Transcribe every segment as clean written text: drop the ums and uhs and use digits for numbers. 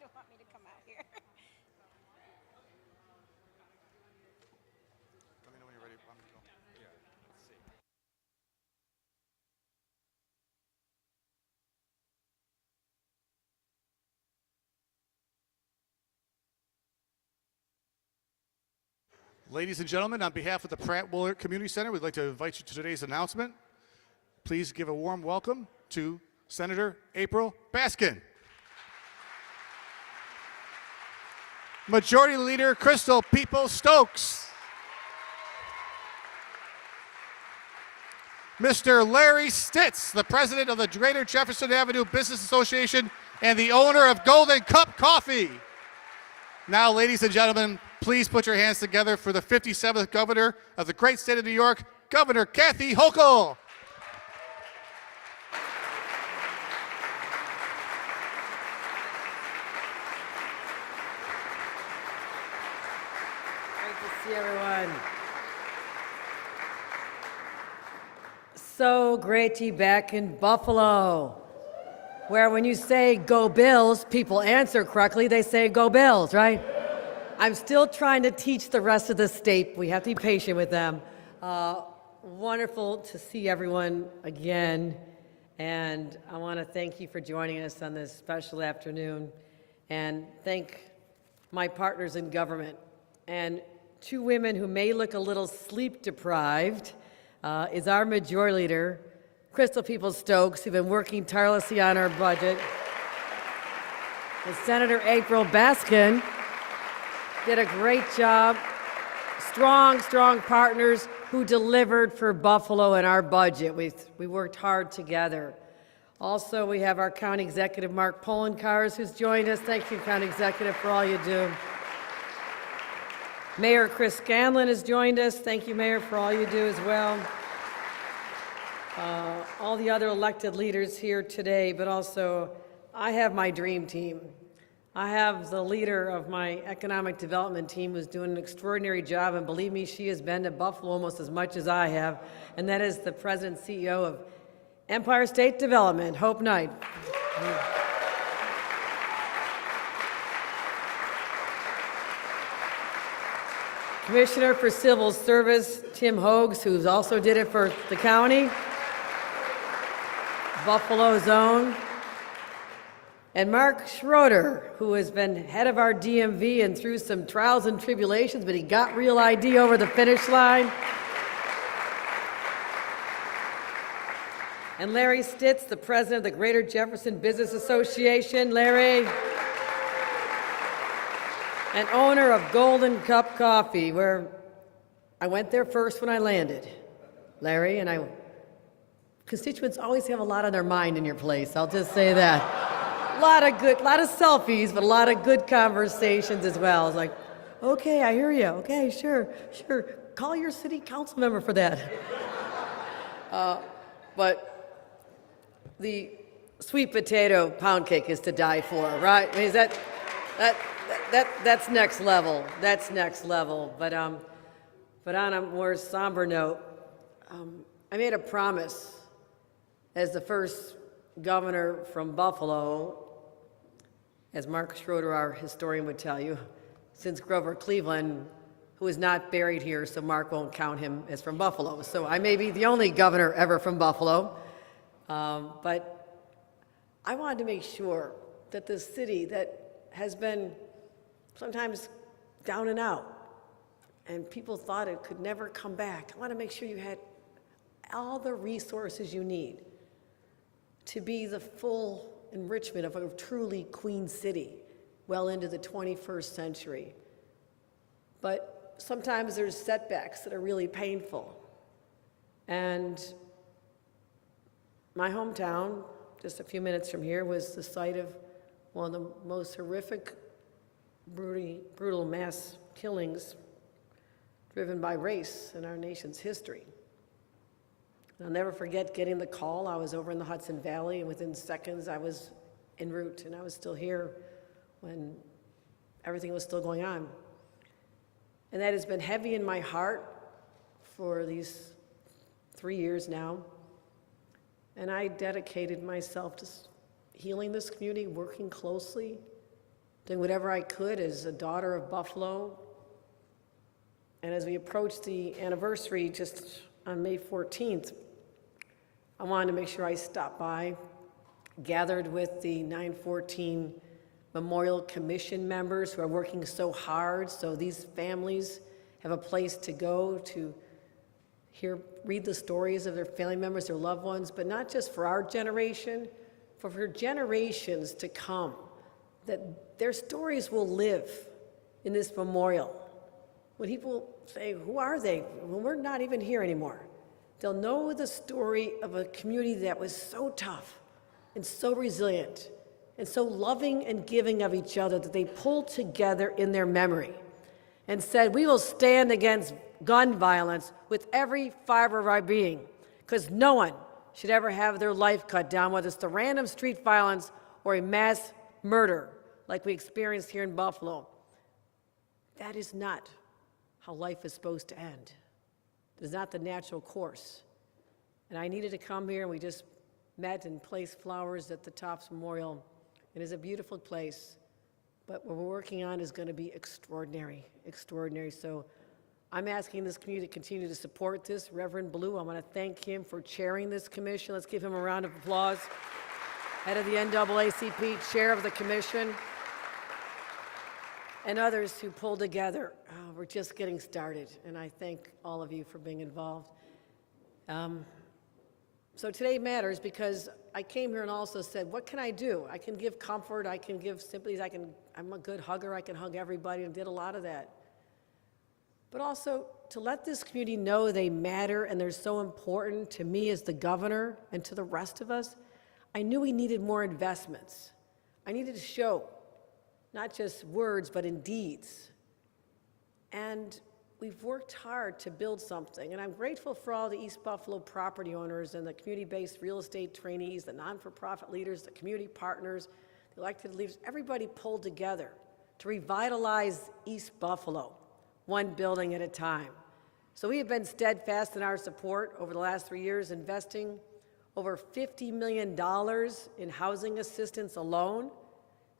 don't want me to come out here. Let me know when you're ready. I'm gonna go. Ladies and gentlemen, on behalf of the Pratt Willard Community Center, we'd like to invite you to today's announcement. Please give a warm welcome to Senator April Baskin. Majority Leader Crystal Peoples-Stokes. Mr. Larry Stitz, the president of the Greater Jefferson Avenue Business Association and the owner of Golden Cup Coffee. Now, ladies and gentlemen, please put your hands together for the 57th governor of the great state of New York, Governor Kathy Hochul. Great to see everyone. So great to be back in Buffalo, where when you say go Bills, people answer correctly. They say go Bills, right? I'm still trying to teach the rest of the state. We have to be patient with them. Wonderful to see everyone again. And I want to thank you for joining us on this special afternoon. And thank my partners in government. And two women who may look a little sleep deprived is our Majority Leader, Crystal Peoples-Stokes, who've been working tirelessly on our budget. And Senator April Baskin did a great job. Strong, strong partners who delivered for Buffalo and our budget. We worked hard together. Also, we have our County Executive, Mark Polenkars, who's joined us. Thank you, County Executive, for all you do. Mayor Chris Scanlon has joined us. Thank you, Mayor, for all you do as well. All the other elected leaders here today, but also I have my dream team. I have the leader of my economic development team who's doing an extraordinary job, and believe me, she has been to Buffalo almost as much as I have, and that is the President and CEO of Empire State Development, Hope Knight. Commissioner for Civil Service, Tim Hogues, who's also did it for the county, Buffalo's own. And Mark Schroeder, who has been head of our DMV and through some trials and tribulations, but he got real ID over the finish line. And Larry Stitz, the president of the Greater Jefferson Business Association. Larry. And owner of Golden Cup Coffee, where I went there first when I landed. Larry, and constituents always have a lot on their mind in your place, I'll just say that. A lot of selfies, but a lot of good conversations as well. It's like, okay, I hear you. Okay, sure. Call your city council member for that. But the sweet potato pound cake is to die for, right? I mean, that's next level. That's next level. But on a more somber note, I made a promise as the first governor from Buffalo, as Mark Schroeder, our historian, would tell you, since Grover Cleveland, who is not buried here, so Mark won't count him as from Buffalo. So I may be the only governor ever from Buffalo. But I wanted to make sure that the city that has been sometimes down and out, and people thought it could never come back, I want to make sure you had all the resources you need to be the full enrichment of a truly queen city well into the 21st century. But sometimes there's setbacks that are really painful. And my hometown, just a few minutes from here, was the site of one of the most horrific, brutal mass killings driven by race in our nation's history. I'll never forget getting the call. I was over in the Hudson Valley, and within seconds I was en route, and I was still here when everything was still going on. And that has been heavy in my heart for these 3 years now. And I dedicated myself to healing this community, working closely doing whatever I could as a daughter of Buffalo. And as we approach the anniversary just on May 14th, I wanted to make sure I stopped by, gathered with the 9/14 Memorial Commission members who are working so hard so these families have a place to go to read the stories of their family members, their loved ones, but not just for our generation, for generations to come, that their stories will live in this memorial. When people say, who are they? When we're not even here anymore, they'll know the story of a community that was so tough and so resilient and so loving and giving of each other that they pulled together in their memory and said, we will stand against gun violence with every fiber of our being, because no one should ever have their life cut down, whether it's the random street violence or a mass murder like we experienced here in Buffalo. That is not how life is supposed to end. It is not the natural course. And I needed to come here, and we just met and placed flowers at the Tops Memorial. It is a beautiful place, but what we're working on is going to be extraordinary, extraordinary. So I'm asking this community to continue to support this. Reverend Blue, I want to thank him for chairing this commission. Let's give him a round of applause. Head of the NAACP, chair of the commission, and others who pulled together. We're just getting started, and I thank all of you for being involved. So today matters because I came here and also said, what can I do? I can give comfort, I can give sympathies, I'm a good hugger, I can hug everybody, and did a lot of that. But also to let this community know they matter and they're so important to me as the governor and to the rest of us, I knew we needed more investments. I needed to show, not just words, but in deeds. And we've worked hard to build something, and I'm grateful for all the East Buffalo property owners and the community-based real estate trainees, the non-for-profit leaders, the community partners, the elected leaders. Everybody pulled together to revitalize East Buffalo, one building at a time. So we have been steadfast in our support over the last 3 years, investing over $50 million in housing assistance alone,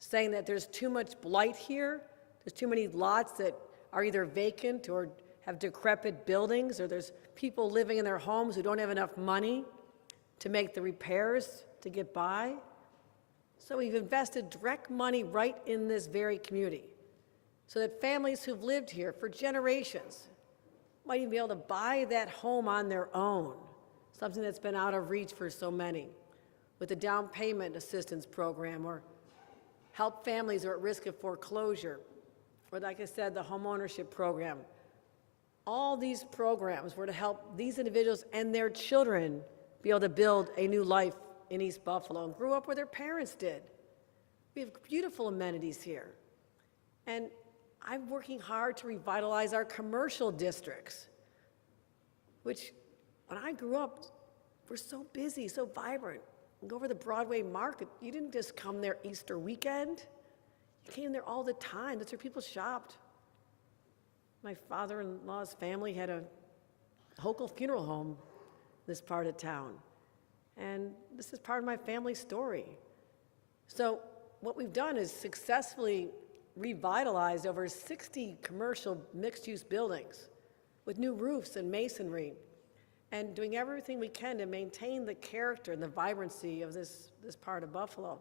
saying that there's too much blight here, there's too many lots that are either vacant or have decrepit buildings, or there's people living in their homes who don't have enough money to make the repairs to get by. So we've invested direct money right in this very community so that families who've lived here for generations might even be able to buy that home on their own, something that's been out of reach for so many, with the down payment assistance program, or help families who are at risk of foreclosure, or like I said, the home ownership program. All these programs were to help these individuals and their children be able to build a new life in East Buffalo and grew up where their parents did. We have beautiful amenities here. And I'm working hard to revitalize our commercial districts, which when I grew up were so busy, so vibrant. You go over the Broadway Market, you didn't just come there Easter weekend. You came there all the time. That's where people shopped. My father-in-law's family had a Hochul funeral home in this part of town. And this is part of my family's story. So what we've done is successfully revitalized over 60 commercial mixed-use buildings with new roofs and masonry, and doing everything we can to maintain the character and the vibrancy of this part of Buffalo.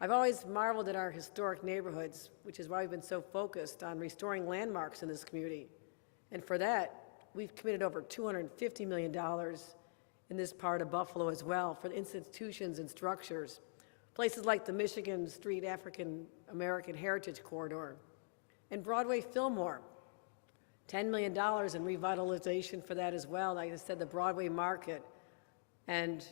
I've always marveled at our historic neighborhoods, which is why we've been so focused on restoring landmarks in this community. And for that, we've committed over $250 million in this part of Buffalo as well for the institutions and structures. Places like the Michigan Street African American Heritage Corridor and Broadway Fillmore, $10 million in revitalization for that as well. Like I said, the Broadway Market and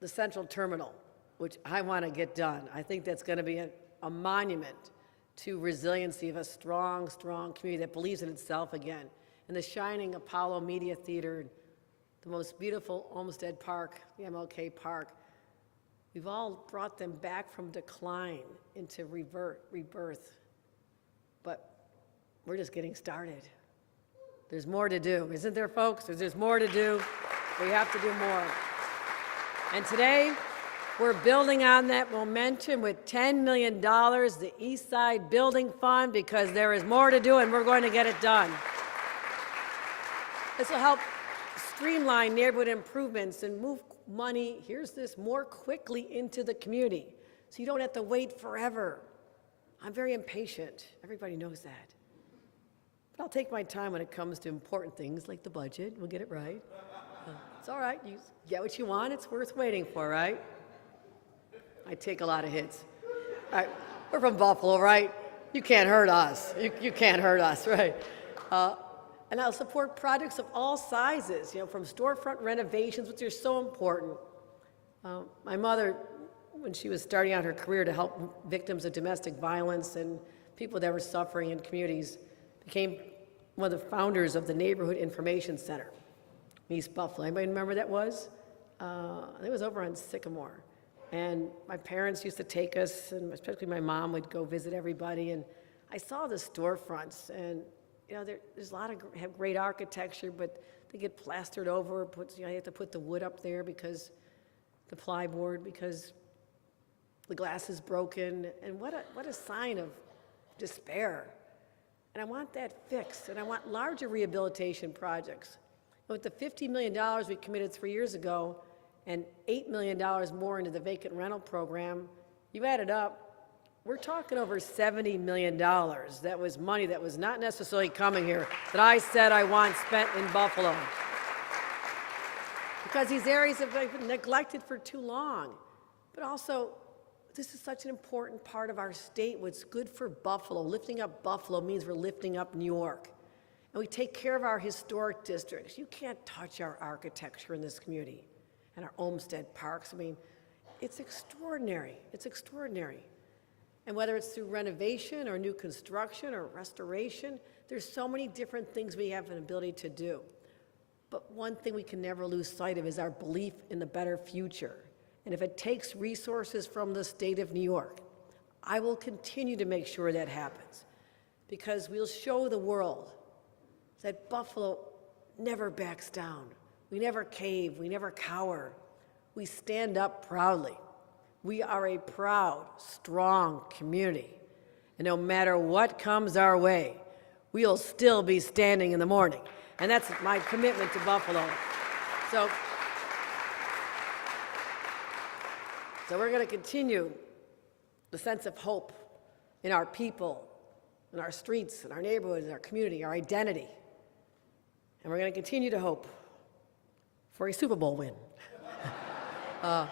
the Central Terminal, which I want to get done. I think that's going to be a monument to resiliency of a strong, strong community that believes in itself again. And the shining Apollo Media Theater, the most beautiful Olmsted Park, the MLK Park, we've all brought them back from decline into rebirth. But we're just getting started. There's more to do, isn't there, folks? There's more to do. We have to do more. And today, We're building on that momentum with $10 million, the East Side Building Fund, because there is more to do and we're going to get it done. This will help streamline neighborhood improvements and move money, here's this, more quickly into the community, so you don't have to wait forever. I'm very impatient. Everybody knows that. But I'll take my time when it comes to important things like the budget. We'll get it right. It's all right. You get what you want. It's worth waiting for, right? I take a lot of hits. All right. We're from Buffalo, right? You can't hurt us. You can't hurt us, right? And I'll support projects of all sizes, from storefront renovations, which are so important. My mother, when she was starting out her career to help victims of domestic violence and people that were suffering in communities, became one of the founders of the Neighborhood Information Center in East Buffalo. Anybody remember that was? It was over on Sycamore. And my parents used to take us, and especially my mom would go visit everybody, and I saw the storefronts, and there's a lot of have great architecture, but they get plastered over. You have to put the wood up there because the plyboard, because the glass is broken, and what a sign of despair. And I want that fixed, and I want larger rehabilitation projects. With the $50 million we committed 3 years ago, and $8 million more into the vacant rental program, you add it up, we're talking over $70 million. That was money that was not necessarily coming here, that I said I want spent in Buffalo. Because these areas have been neglected for too long. But also, this is such an important part of our state. What's good for Buffalo, lifting up Buffalo means we're lifting up New York. And we take care of our historic districts. You can't touch our architecture in this community and our Olmsted parks. I mean, it's extraordinary. It's extraordinary. And whether it's through renovation or new construction or restoration, there's so many different things we have an ability to do. But one thing we can never lose sight of is our belief in the better future. And if it takes resources from the state of New York, I will continue to make sure that happens, because we'll show the world that Buffalo never backs down. We never cave, we never cower. We stand up proudly. We are a proud, strong community. And no matter what comes our way, we'll still be standing in the morning. And that's my commitment to Buffalo. So we're going to continue the sense of hope in our people, in our streets, in our neighborhoods, in our community, our identity. And we're going to continue to hope for a Super Bowl win. Because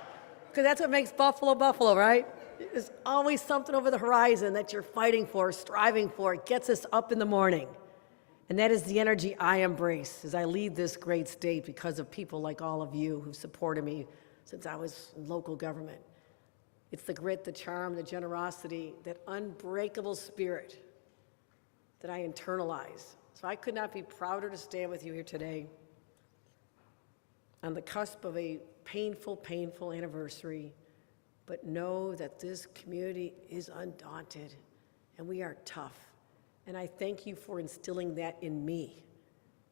that's what makes Buffalo, Buffalo, right? There's always something over the horizon that you're fighting for, striving for. It gets us up in the morning. And that is the energy I embrace as I lead this great state, because of people like all of you who've supported me since I was in local government. It's the grit, the charm, the generosity, that unbreakable spirit that I internalize. So I could not be prouder to stand with you here today on the cusp of a painful, painful anniversary, but know that this community is undaunted and we are tough. And I thank you for instilling that in me,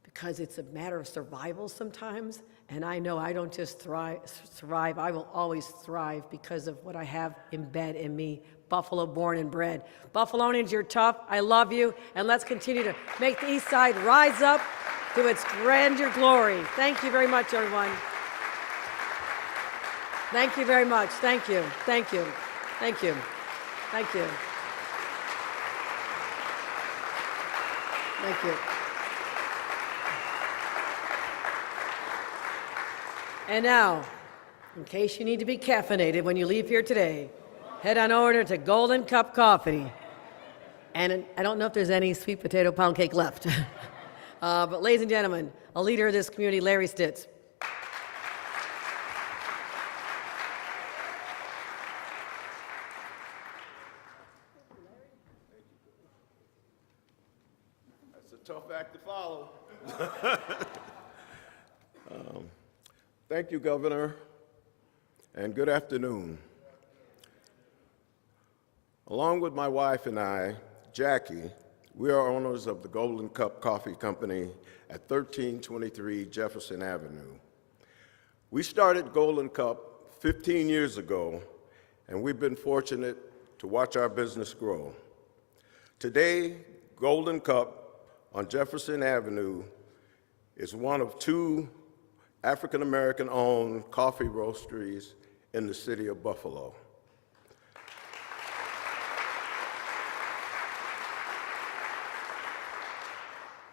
because it's a matter of survival sometimes, and I know I don't just survive, I will always thrive because of what I have embedded in me, Buffalo born and bred. Buffalonians, you're tough, I love you, and let's continue to make the East Side rise up to its grandeur glory. Thank you very much, everyone. Thank you very much. Thank you. Thank you. Thank you. Thank you. Thank you. And now, in case you need to be caffeinated when you leave here today, head on over to Golden Cup Coffee. And I don't know if there's any sweet potato pound cake left. But ladies and gentlemen, a leader of this community, Larry Stitz. Tough act to follow. Thank you, Governor, and good afternoon. Along with my wife and I, Jackie, we are owners of the Golden Cup Coffee Company at 1323 Jefferson Avenue. We started Golden Cup 15 years ago, and we've been fortunate to watch our business grow. Today, Golden Cup on Jefferson Avenue is one of 2 African-American-owned coffee roasteries in the city of Buffalo.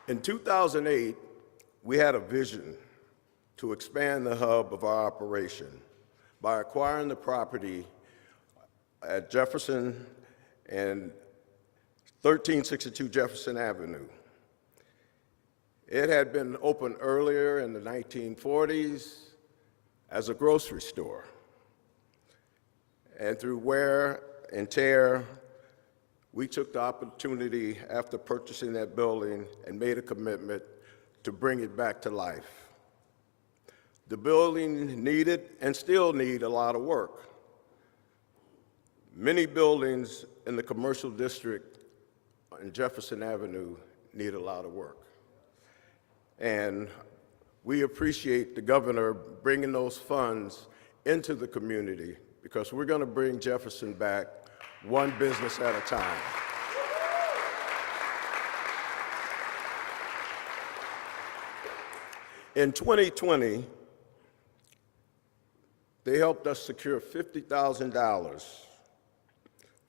In 2008, we had a vision to expand the hub of our operation by acquiring the property at Jefferson and 1362 Jefferson Avenue. It had been opened earlier in the 1940s as a grocery store. And through wear and tear, we took the opportunity after purchasing that building and made a commitment to bring it back to life. The building needed and still need a lot of work. Many buildings in the commercial district in Jefferson Avenue need a lot of work. And we appreciate the governor bringing those funds into the community because we're going to bring Jefferson back one business at a time. In 2020, they helped us secure $50,000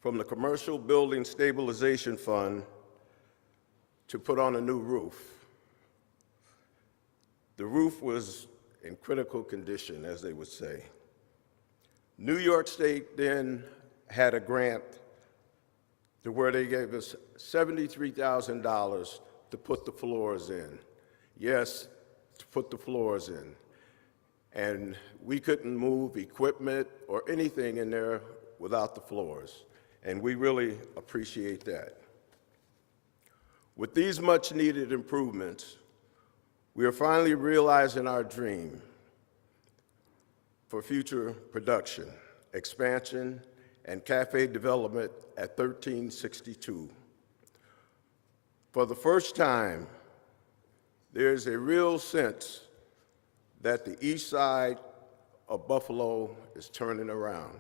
from the Commercial Building Stabilization Fund to put on a new roof. The roof was in critical condition, as they would say. New York State then had a grant to where they gave us $73,000 to put the floors in. Yes, to put the floors in. And we couldn't move equipment or anything in there without the floors. And we really appreciate that. With these much needed improvements, we are finally realizing our dream for future production, expansion, and cafe development at 1362. For the first time, there is a real sense that the east side of Buffalo is turning around.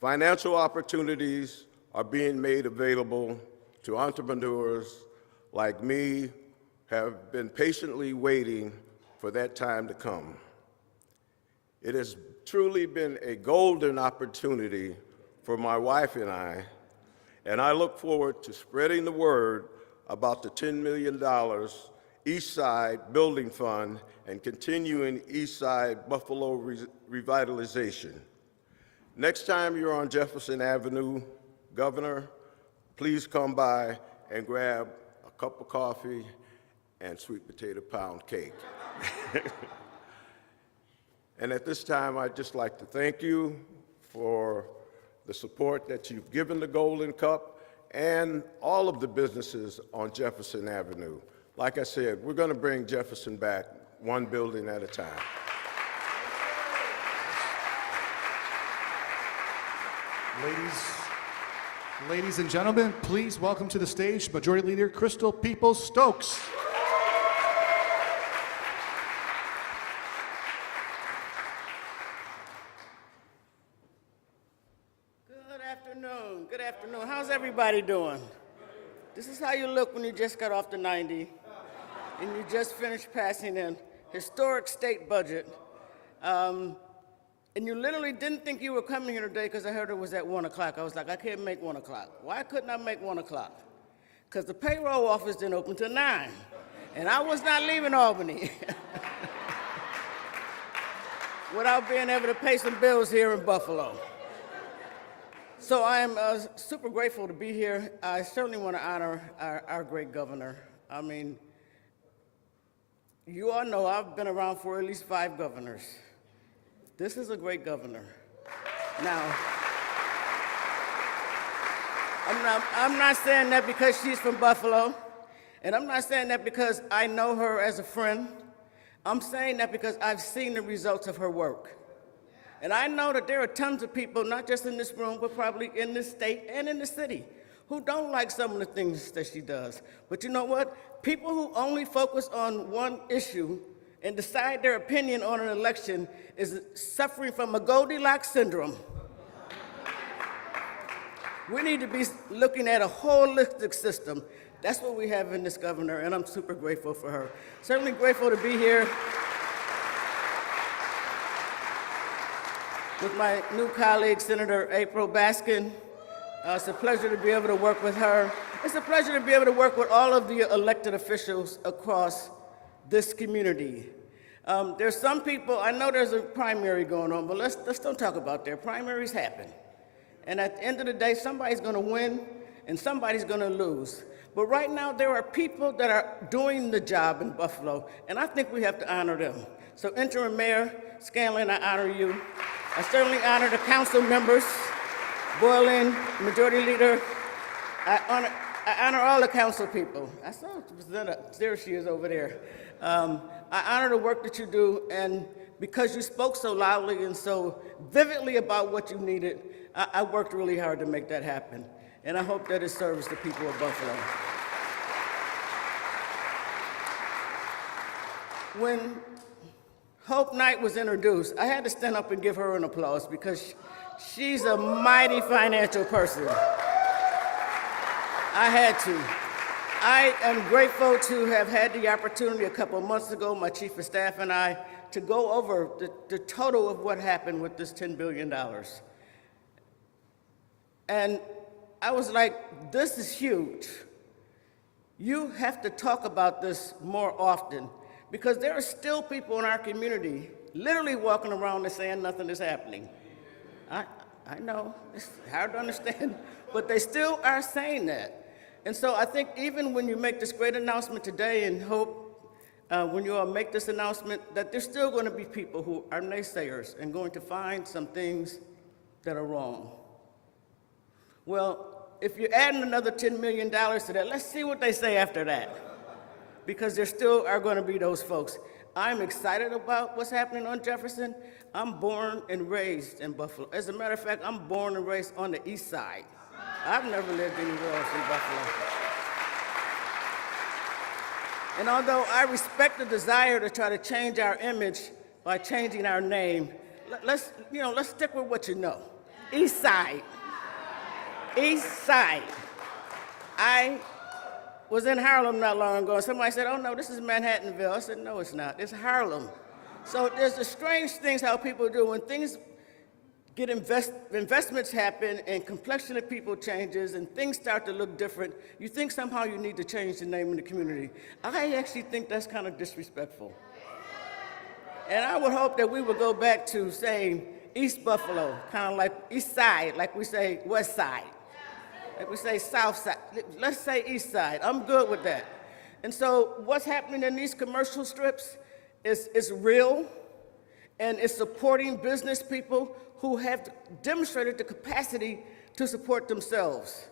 Financial opportunities are being made available to entrepreneurs like me have been patiently waiting for that time to come. It has truly been a golden opportunity for my wife and I look forward to spreading the word about the $10 million East Side Building Fund and continuing East Side Buffalo revitalization. Next time you're on Jefferson Avenue, Governor, please come by and grab a cup of coffee and sweet potato pound cake. And at this time, I'd just like to thank you for the support that you've given the Golden Cup and all of the businesses on Jefferson Avenue. Like I said, we're going to bring Jefferson back one building at a time. Ladies and gentlemen, please welcome to the stage Majority Leader Crystal Peoples-Stokes. Good afternoon. How's everybody doing? This is how you look when you just got off the 90 and you just finished passing in historic state budget. And you literally didn't think you were coming here today because I heard it was at 1 o'clock. I was like, I can't make 1 o'clock. Why couldn't I make 1 o'clock? Because the payroll office didn't open till 9, and I was not leaving Albany without being able to pay some bills here in Buffalo. So I am super grateful to be here. I certainly want to honor our great governor. I mean, you all know I've been around for at least 5 governors. This is a great governor. Now, I'm not saying that because she's from Buffalo, and I'm not saying that because I know her as a friend. I'm saying that because I've seen the results of her work. And I know that there are tons of people, not just in this room, but probably in this state and in the city, who don't like some of the things that she does. But you know what? People who only focus on one issue and decide their opinion on an election is suffering from a Goldilocks syndrome. We need to be looking at a holistic system. That's what we have in this governor, and I'm super grateful for her. Certainly grateful to be here with my new colleague, Senator April Baskin. It's a pleasure to be able to work with her. It's a pleasure to be able to work with all of the elected officials across this community. There's some people, I know there's a primary going on, but let's don't talk about that. Primaries happen. And at the end of the day, somebody's going to win and somebody's going to lose. But right now, there are people that are doing the job in Buffalo, and I think we have to honor them. So Interim Mayor Scanlon, I honor you. I certainly honor the council members, Boylan, Majority Leader. I honor all the council people. I saw there she is over there. I honor the work that you do, and because you spoke so loudly and so vividly about what you needed, I worked really hard to make that happen. And I hope that it serves the people of Buffalo. When Hope Knight was introduced, I had to stand up and give her an applause because she's a mighty financial person. I had to. I am grateful to have had the opportunity a couple of months ago, my chief of staff and I, to go over the total of what happened with this $10 billion. And I was like, this is huge. You have to talk about this more often because there are still people in our community literally walking around and saying nothing is happening. I know, it's hard to understand, but they still are saying that. And so I think even when you make this great announcement today and hope when you all make this announcement that there's still going to be people who are naysayers and going to find some things that are wrong. Well, if you're adding another $10 million to that, let's see what they say after that. Because there still are going to be those folks. I'm excited about what's happening on Jefferson. I'm born and raised in Buffalo. As a matter of fact, I'm born and raised on the east side. I've never lived anywhere else in Buffalo. And although I respect the desire to try to change our image by changing our name, let's stick with what you know. East side. East side. I was in Harlem not long ago, and somebody said, oh no, this is Manhattanville. I said, no, it's not. It's Harlem. So there's the strange things how people do when things get investments happen and complexion of people changes and things start to look different. You think somehow you need to change the name of the community. I actually think that's kind of disrespectful. And I would hope that we would go back to saying East Buffalo, kind of like East Side, like we say West Side. Like we say South Side. Let's say East Side. I'm good with that. And so what's happening in these commercial strips is real, and it's supporting business people who have demonstrated the capacity to support themselves.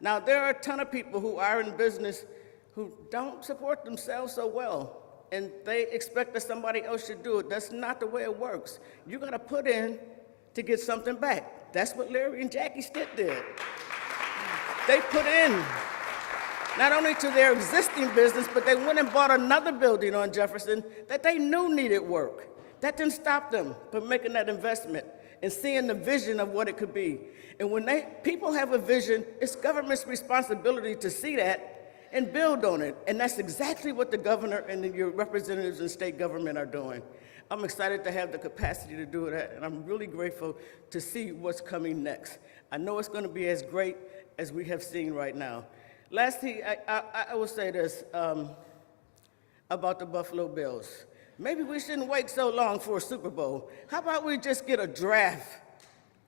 Now, there are a ton of people who are in business who don't support themselves so well, and they expect that somebody else should do it. That's not the way it works. You gotta put in to get something back. That's what Larry and Jackie Stitt did. They put in, not only to their existing business, but they went and bought another building on Jefferson that they knew needed work. That didn't stop them from making that investment and seeing the vision of what it could be. And when people have a vision, it's government's responsibility to see that and build on it. And that's exactly what the governor and your representatives in state government are doing. I'm excited to have the capacity to do that, and I'm really grateful to see what's coming next. I know it's gonna be as great as we have seen right now. Lastly, I will say this about the Buffalo Bills. Maybe we shouldn't wait so long for a Super Bowl. How about we just get a draft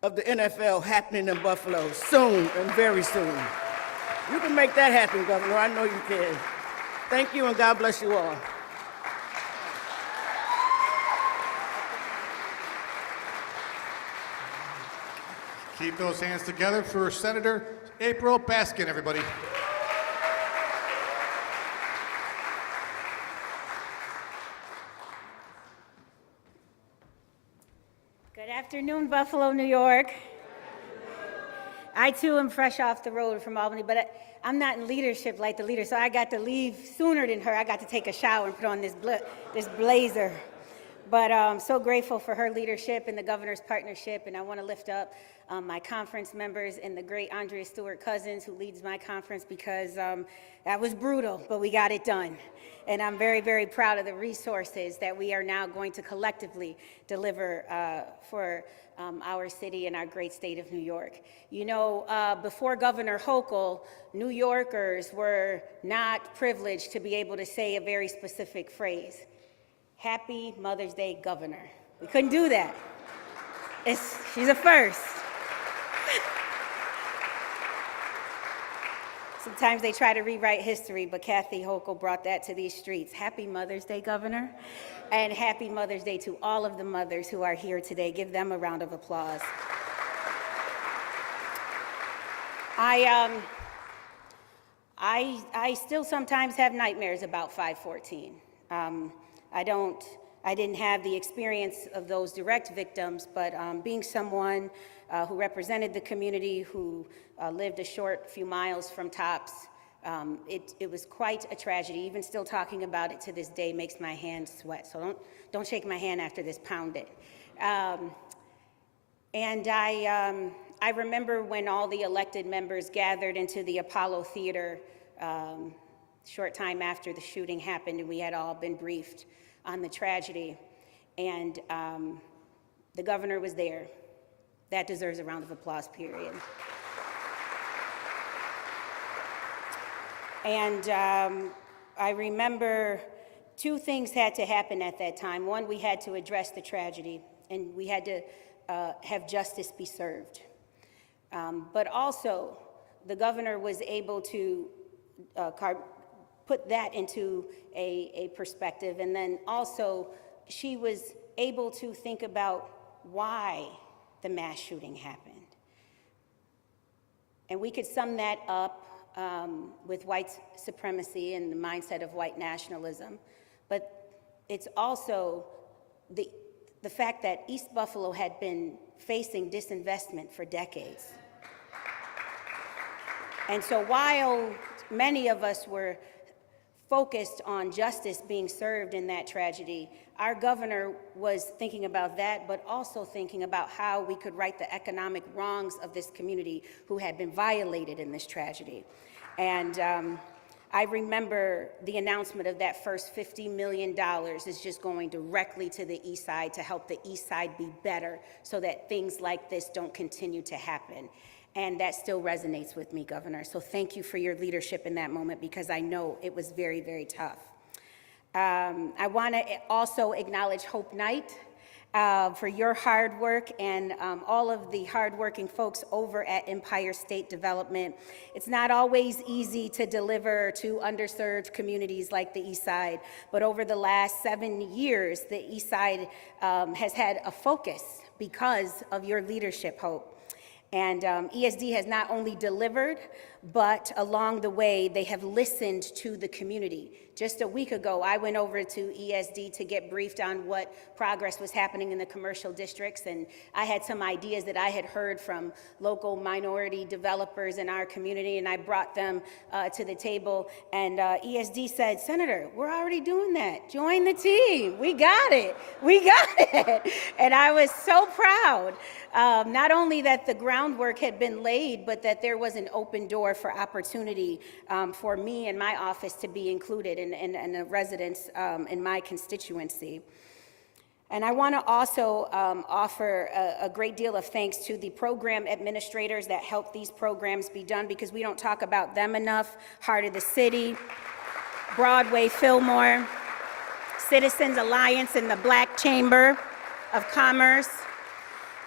of the NFL happening in Buffalo soon and very soon? You can make that happen, Governor. I know you can. Thank you, and God bless you all. Keep those hands together for Senator April Baskin, everybody. Good afternoon, Buffalo, New York. I too am fresh off the road from Albany, but I'm not in leadership like the leader, so I got to leave sooner than her. I got to take a shower and put on this blazer. But I'm so grateful for her leadership and the governor's partnership, and I want to lift up my conference members and the great Andrea Stewart Cousins, who leads my conference, because that was brutal, but we got it done. And I'm very, very proud of the resources that we are now going to collectively deliver for our city and our great state of New York. You know, before Governor Hochul, New Yorkers were not privileged to be able to say a very specific phrase. Happy Mother's Day, Governor. We couldn't do that. She's a first. Sometimes they try to rewrite history, but Kathy Hochul brought that to these streets. Happy Mother's Day, Governor, and happy Mother's Day to all of the mothers who are here today. Give them a round of applause. I still sometimes have nightmares about 514. I didn't have the experience of those direct victims, but being someone who represented the community, who lived a short few miles from Tops, it was quite a tragedy. Even still talking about it to this day makes my hands sweat. So don't shake my hand after this, pound it. And I remember when all the elected members gathered into the Apollo Theater short time after the shooting happened, and we had all been briefed on the tragedy, and the governor was there. That deserves a round of applause, period. And I remember two things had to happen at that time. One, we had to address the tragedy, and we had to have justice be served. But also, the governor was able to put that into a perspective, and then also she was able to think about why the mass shooting happened. And we could sum that up with white supremacy and the mindset of white nationalism, but it's also the fact that East Buffalo had been facing disinvestment for decades. And so while many of us were focused on justice being served in that tragedy, our governor was thinking about that, but also thinking about how we could right the economic wrongs of this community who had been violated in this tragedy. And I remember the announcement of that first $50 million is just going directly to the East Side to help the East Side be better so that things like this don't continue to happen. And that still resonates with me, Governor. So thank you for your leadership in that moment, because I know it was very, very tough. I want to also acknowledge Hope Knight for your hard work, and all of the hardworking folks over at Empire State Development. It's not always easy to deliver to underserved communities like the East Side, but over the last 7 years, the East Side has had a focus because of your leadership, Hope. And ESD has not only delivered, but along the way, they have listened to the community. Just a week ago, I went over to ESD to get briefed on what progress was happening in the commercial districts, and I had some ideas that I had heard from local minority developers in our community, and I brought them to the table, and ESD said, Senator, we're already doing that. Join the team. We got it. We got it. And I was so proud, not only that the groundwork had been laid, but that there was an open door for opportunity for me and my office to be included and the residents in my constituency. And I want to also offer a great deal of thanks to the program administrators that helped these programs be done, because we don't talk about them enough. Heart of the City, Broadway Fillmore, Citizens Alliance, and the Black Chamber of Commerce.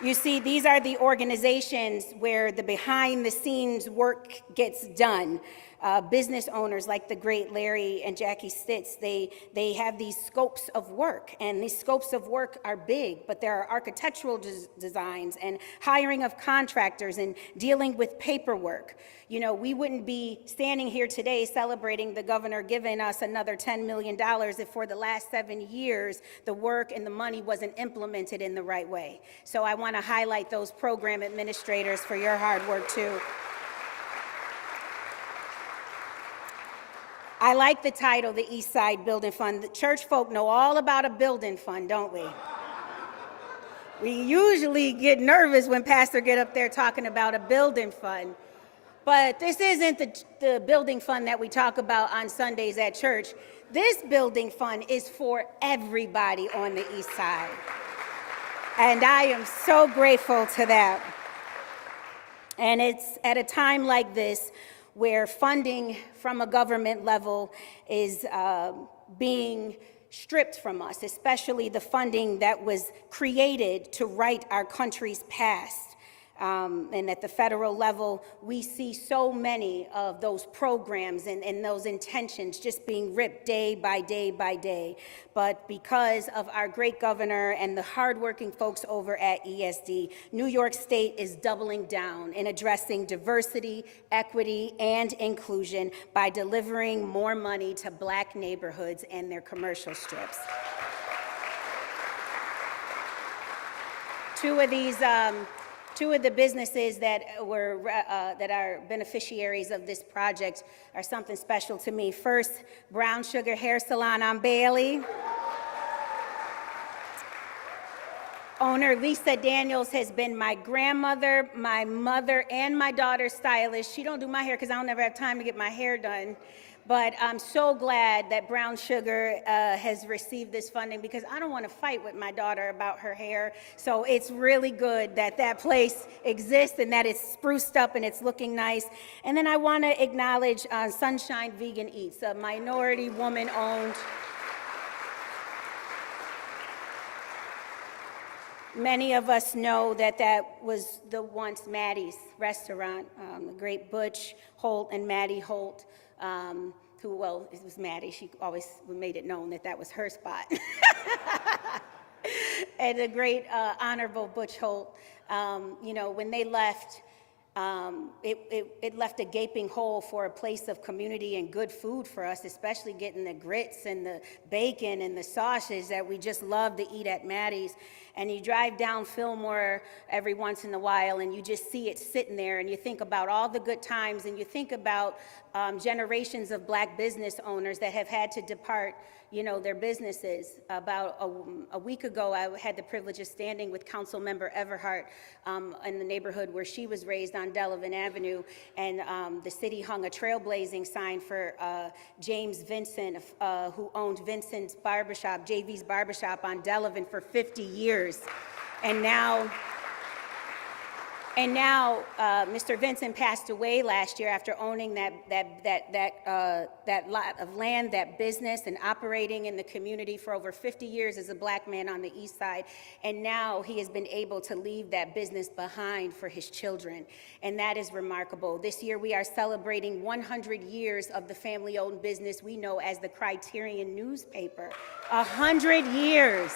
You see, these are the organizations where the behind-the-scenes work gets done. business owners like the great Larry and Jackie Stitz, they have these scopes of work, and these scopes of work are big, but there are architectural designs and hiring of contractors and dealing with paperwork. You know, we wouldn't be standing here today celebrating the governor giving us another $10 million if for the last 7 years the work and the money wasn't implemented in the right way. So I want to highlight those program administrators for your hard work too. I like the title, the East Side Building Fund. The church folk know all about a building fund, don't we? We usually get nervous when pastors get up there talking about a building fund. But this isn't the building fund that we talk about on Sundays at church. This building fund is for everybody on the East Side. And I am so grateful to that. And it's at a time like this where funding from a government level is being stripped from us, especially the funding that was created to write our country's past. And at the federal level, we see so many of those programs and those intentions just being ripped day by day by day. But because of our great governor and the hardworking folks over at ESD, New York State is doubling down in addressing diversity, equity, and inclusion by delivering more money to Black neighborhoods and their commercial strips. Two of the businesses that are beneficiaries of this project are something special to me. First, Brown Sugar Hair Salon on Bailey. Owner Lisa Daniels has been my grandmother, my mother, and my daughter's stylist. She don't do my hair because I don't ever have time to get my hair done. But I'm so glad that Brown Sugar has received this funding because I don't want to fight with my daughter about her hair. So it's really good that that place exists and that it's spruced up and it's looking nice. And then I want to acknowledge Sunshine Vegan Eats, a minority woman-owned. Many of us know that that was the once Maddie's restaurant, the great Butch Holt and Maddie Holt. Who, well, it was Maddie. She always made it known that that was her spot. And the great Honorable Butch Holt, you know, when they left, it left a gaping hole for a place of community and good food for us, especially getting the grits and the bacon and the sausage that we just love to eat at Maddie's. And you drive down Fillmore every once in a while and you just see it sitting there and you think about all the good times and you think about generations of Black business owners that have had to depart, you know, their businesses. About a week ago, I had the privilege of standing with Councilmember Everhart in the neighborhood where she was raised on Delavan Avenue, and the city hung a trailblazing sign for James Vincent, who owned Vincent's Barbershop, JV's Barbershop on Delavan for 50 years. And now Mr. Vincent passed away last year after owning that lot of land, that business, and operating in the community for over 50 years as a Black man on the East Side. And now he has been able to leave that business behind for his children. And that is remarkable. This year we are celebrating 100 years of the family-owned business we know as the Criterion newspaper. 100 years.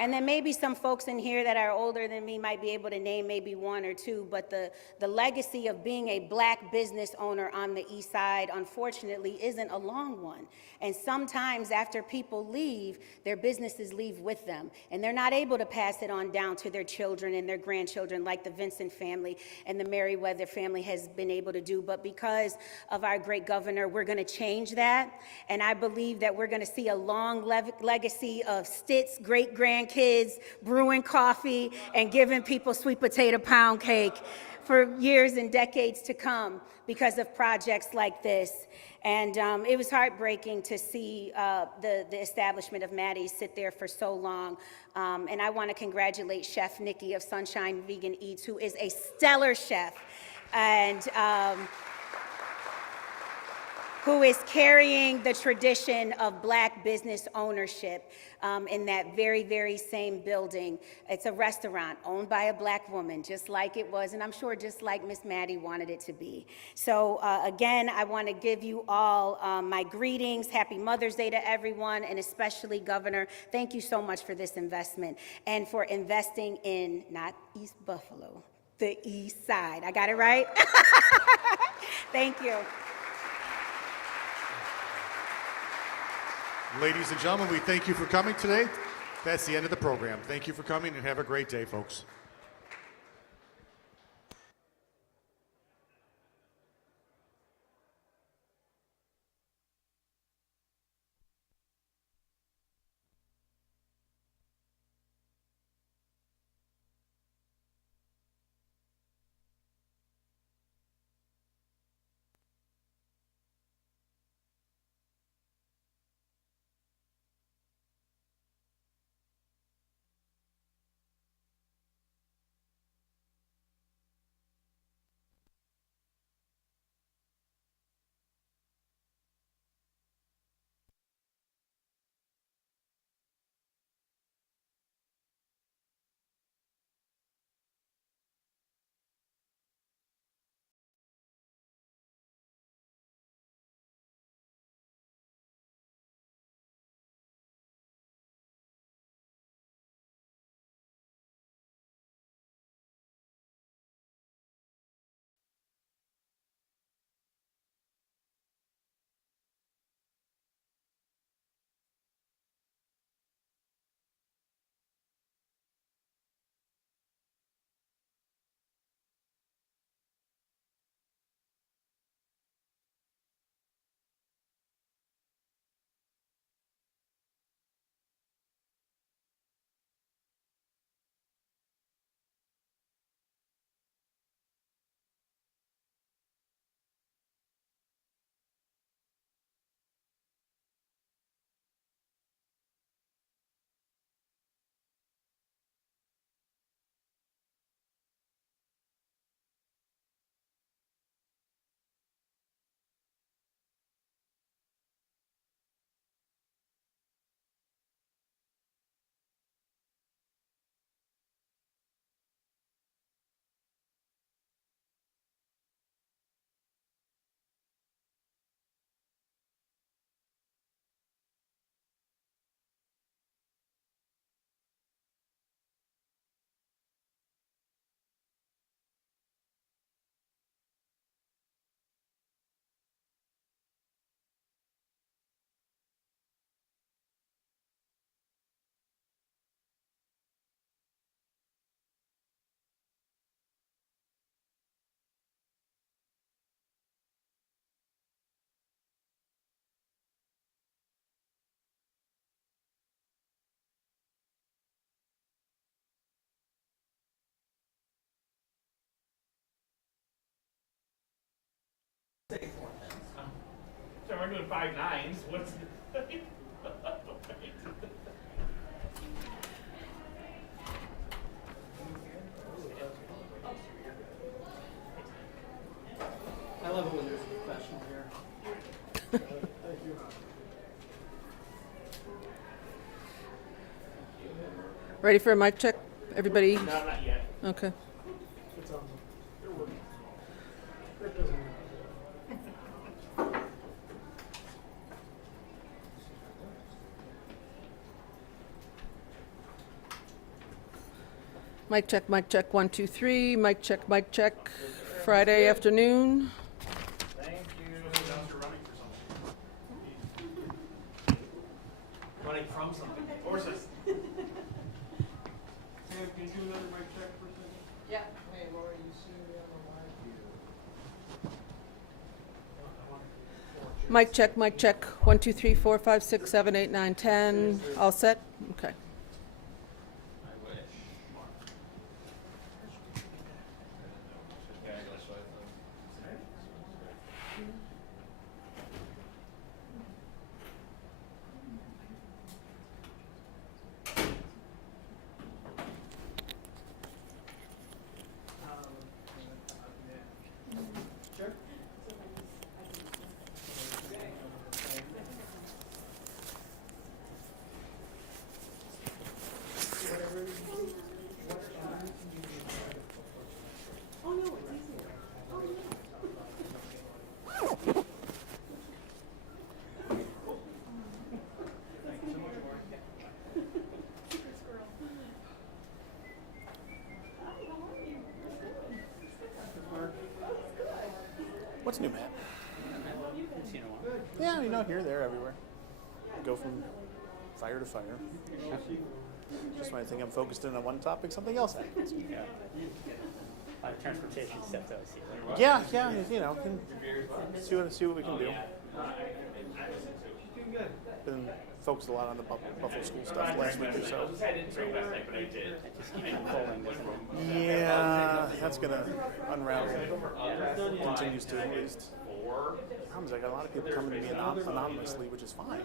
And then maybe some folks in here that are older than me might be able to name maybe one or two, but the legacy of being a Black business owner on the East Side, unfortunately, isn't a long one. And sometimes after people leave, their businesses leave with them. And they're not able to pass it on down to their children and their grandchildren like the Vincent family and the Merriweather family has been able to do. But because of our great governor, we're going to change that. And I believe that we're going to see a long legacy of Stitz great-grandkids brewing coffee and giving people sweet potato pound cake for years and decades to come because of projects like this. And it was heartbreaking to see the establishment of Maddie's sit there for so long. And I want to congratulate Chef Nikki of Sunshine Vegan Eats, who is a stellar chef. And who is carrying the tradition of Black business ownership in that very, very same building. It's a restaurant owned by a Black woman, just like it was, and I'm sure just like Miss Maddie wanted it to be. So again, I want to give you all my greetings. Happy Mother's Day to everyone, and especially Governor. Thank you so much for this investment and for investing in, not East Buffalo, the East Side. I got it right? Thank you. Ladies and gentlemen, we thank you for coming today. That's the end of the program. Thank you for coming, and have a great day, folks. So we're doing 5 nines. What's I love it when there's a professional here. Ready for a mic check? Everybody? no, not yet. Okay. Mic check, mic check, 1, 2, 3. Mic check, mic check. Friday afternoon. Thank you. Running from something. Horses. Sam, can you do another mic check for a second? Yeah. Hey, Laura, you see me on the live view? Mic check, mic check. 1, 2, 3, 4, 5, 6, 7, 8, 9, 10. All set? Okay. Sure. It's new, Matt. Seen a while. Yeah, you know, here, there, everywhere. Go from fire to fire. Just when I think I'm focused in on one topic, something else happens. Yeah. A lot of transportation stuff that I see. Yeah, you know, can see what we can do. Been focused a lot on the Buffalo school stuff last week or so. It just keeps unfolding, doesn't it? Yeah, that's gonna unravel. Continues to at least. Problems, I got a lot of people coming to me anonymously, which is fine.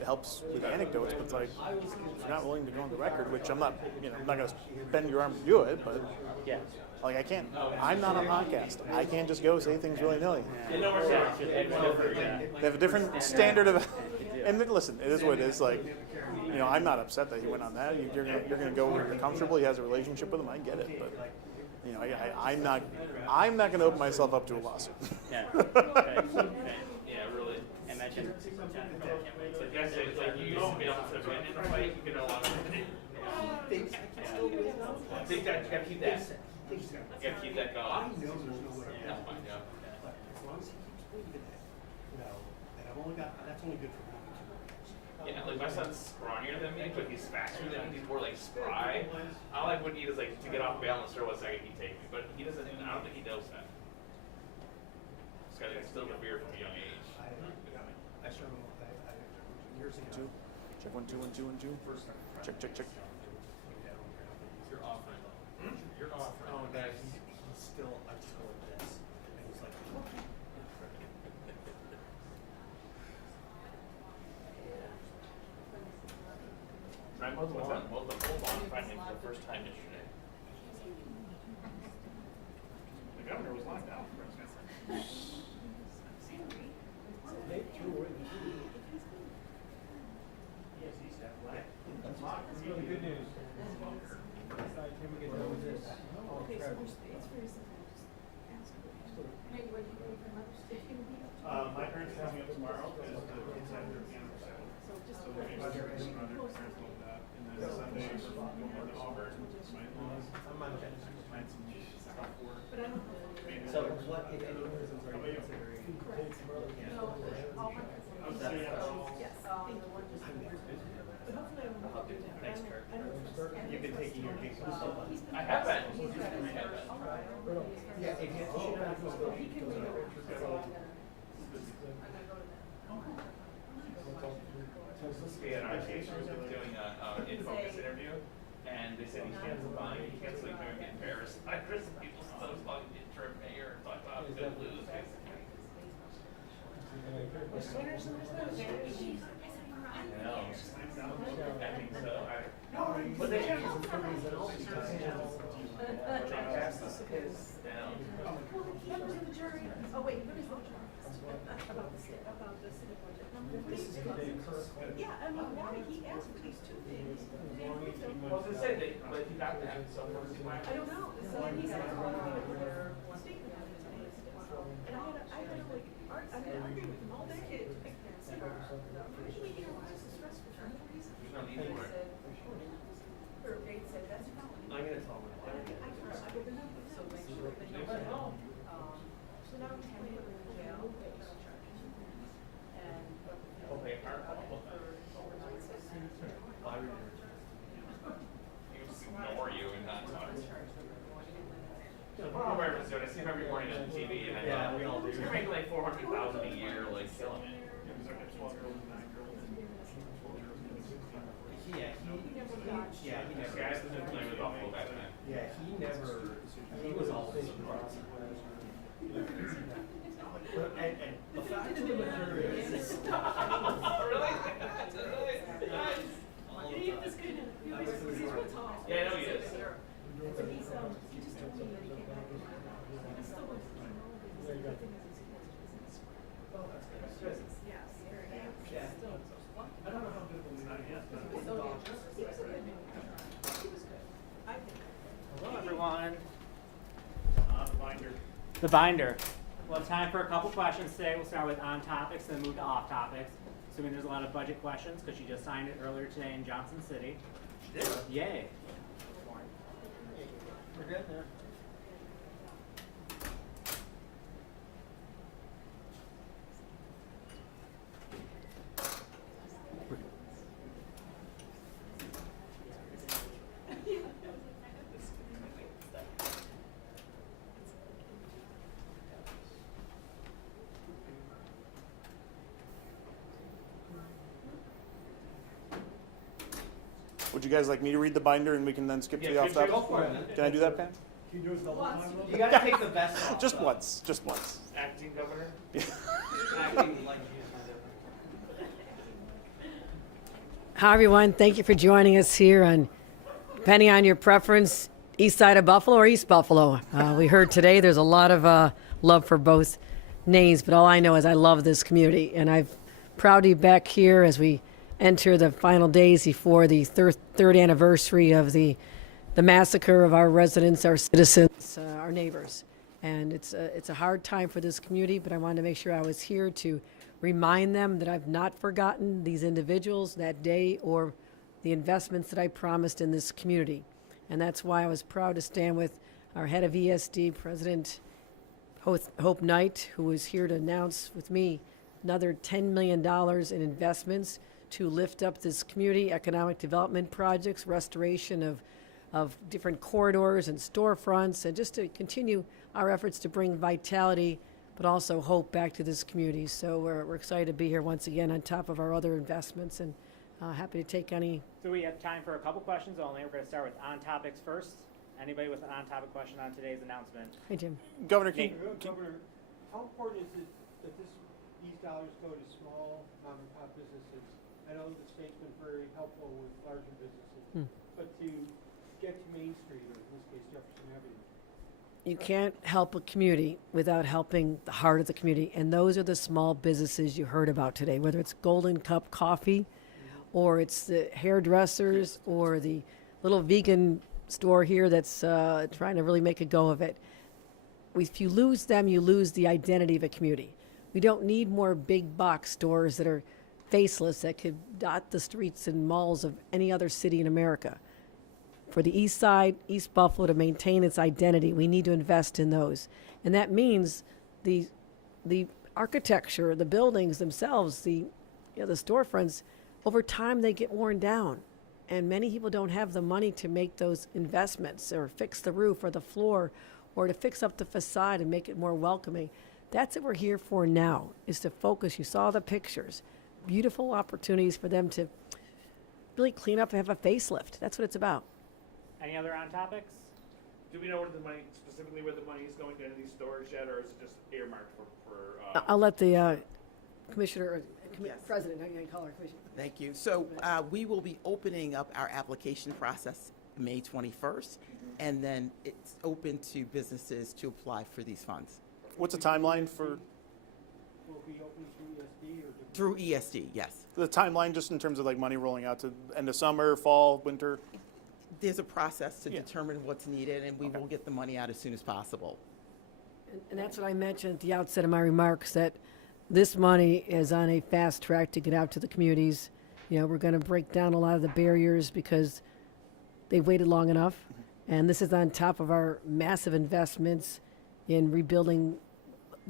It helps with anecdotes, but it's like if you're not willing to go on the record, which I'm not, you know, I'm not gonna bend your arm to do it, but Yeah. like I can't. I'm not a podcast. I can't just go say things willy nilly. They They have a different standard of. And then, listen, it is what it is. Like, you know, I'm not upset that he went on that. You're gonna go where you're comfortable. He has a relationship with him. I get it, but you know, I'm not gonna open myself up to a lawsuit. Yeah. Okay. Yeah, really. Imagine. It's like you used to be able to win in a fight, you can no longer win. I think that you gotta keep that. You gotta keep that going. That's fine, yeah. Yeah, like my son's scrawnier than me, but he's faster than me. He's more like spry. All I would need is like to get off balance or what second he'd take me, but he doesn't. I don't think he knows that. This guy still got beer from a young age. Two. Check 1 2 1 2 1 2. Check check check. You're off right now. You're off right now. Oh, that he's still. I just go like this. And he's like. I mowed the whole lawn finally for the first time yesterday. The governor was locked down for Christmas. That's really good news. My parents are coming up tomorrow because the kids have their piano recital. So they're going to their parents will do that. And then Sunday we're going to Auburn. Might some stuff work. So what, if any, reasons are you considering? Thanks, Kurt. You've been taking your gigs off. I haven't. Yeah, if you should not go. We had our teacher was doing an in-focus interview, and they said he canceled buying. He canceled like maybe get embarrassed. I heard some people still talking to interim mayor and talk about good lose. I think so. But they have Yeah, I mean, why he asked for these two things? Well, they said they, but he got that, so I don't know. So then he said, oh, one statement on it today. And I had to like, I've been arguing with him all day. Usually, why is the stress for some reason? there's no need for it. Her maid said, that's a felony. I'm gonna tell him. I told her, I would have known, so make sure that you know. So now I'm telling her in jail, they don't charge him. And, Okay, our call. Ignore you and not talk. So whoever's doing, I see him every morning on TV, and I thought, you're making like $400,000 a year, like killing it. This guy's been playing with Buffalo back then. Yeah, he was always surprised. And the fact of the matter is. Really? Yeah, I know he is. Hello, everyone. The binder. The binder. We'll have time for a couple questions today. We'll start with on topics, then move to off topics. Assuming there's a lot of budget questions, because she just signed it earlier today in Johnson City. She did? Yay. We're getting there. Would you guys like me to read the binder and we can then skip to the off go topic? for it. Can I do that, Pam? Can you do it double time? You gotta take the best off. Just once, just once. Acting governor. Acting like Hi, everyone. Thank you for joining us here on, depending on your preference, east side of Buffalo or East Buffalo. We heard today there's a lot of love for both names, but all I know is I love this community, and I'm proud to be back here as we enter the final days before the third anniversary of the massacre of our residents, our citizens, our neighbors. And it's a hard time for this community, but I wanted to make sure I was here to remind them that I've not forgotten these individuals that day or the investments that I promised in this community. And that's why I was proud to stand with our head of ESD, President Hope Knight, who was here to announce with me another $10 million in investments to lift up this community, economic development projects, restoration of different corridors and storefronts, and just to continue our efforts to bring vitality but also hope back to this community. So we're excited to be here once again on top of our other investments, and happy to take any. So we have time for a couple questions only. We're going to start with on topics first. Anybody with an on topic question on today's announcement? Hey, Jim. Governor, Governor, how important is it that these dollars go to small mom and pop businesses? I know the state's been very helpful with larger businesses, but to get to Main Street, or in this case Jefferson Avenue. You can't help a community without helping the heart of the community, and those are the small businesses you heard about today, whether it's Golden Cup Coffee, or it's the hairdressers, or the little vegan store here that's trying to really make a go of it. If you lose them, you lose the identity of a community. We don't need more big box stores that are faceless that could dot the streets and malls of any other city in America. For the east side, East Buffalo, to maintain its identity, we need to invest in those. And that means the architecture, the buildings themselves, the storefronts, over time they get worn down. And many people don't have the money to make those investments or fix the roof or the floor or to fix up the facade and make it more welcoming. That's what we're here for now, is to focus. You saw the pictures. Beautiful opportunities for them to really clean up and have a facelift. That's what it's about. Any other on topics? Do we know where the money, specifically where the money is going to any of these stores yet, or is it just earmarked for I'll let the Commissioner, or President, I can call her Commissioner. Thank you. So we will be opening up our application process May 21st, and then it's open to businesses to apply for these funds. what's the timeline for Will it be open through ESD or? Through ESD, yes. the timeline, just in terms of like money rolling out to end of summer, fall, winter? There's a process to Yeah. determine what's needed, and we will get the money out as soon as possible. And that's what I mentioned at the outset of my remarks, that this money is on a fast track to get out to the communities. You know, we're going to break down a lot of the barriers because they've waited long enough. And this is on top of our massive investments in rebuilding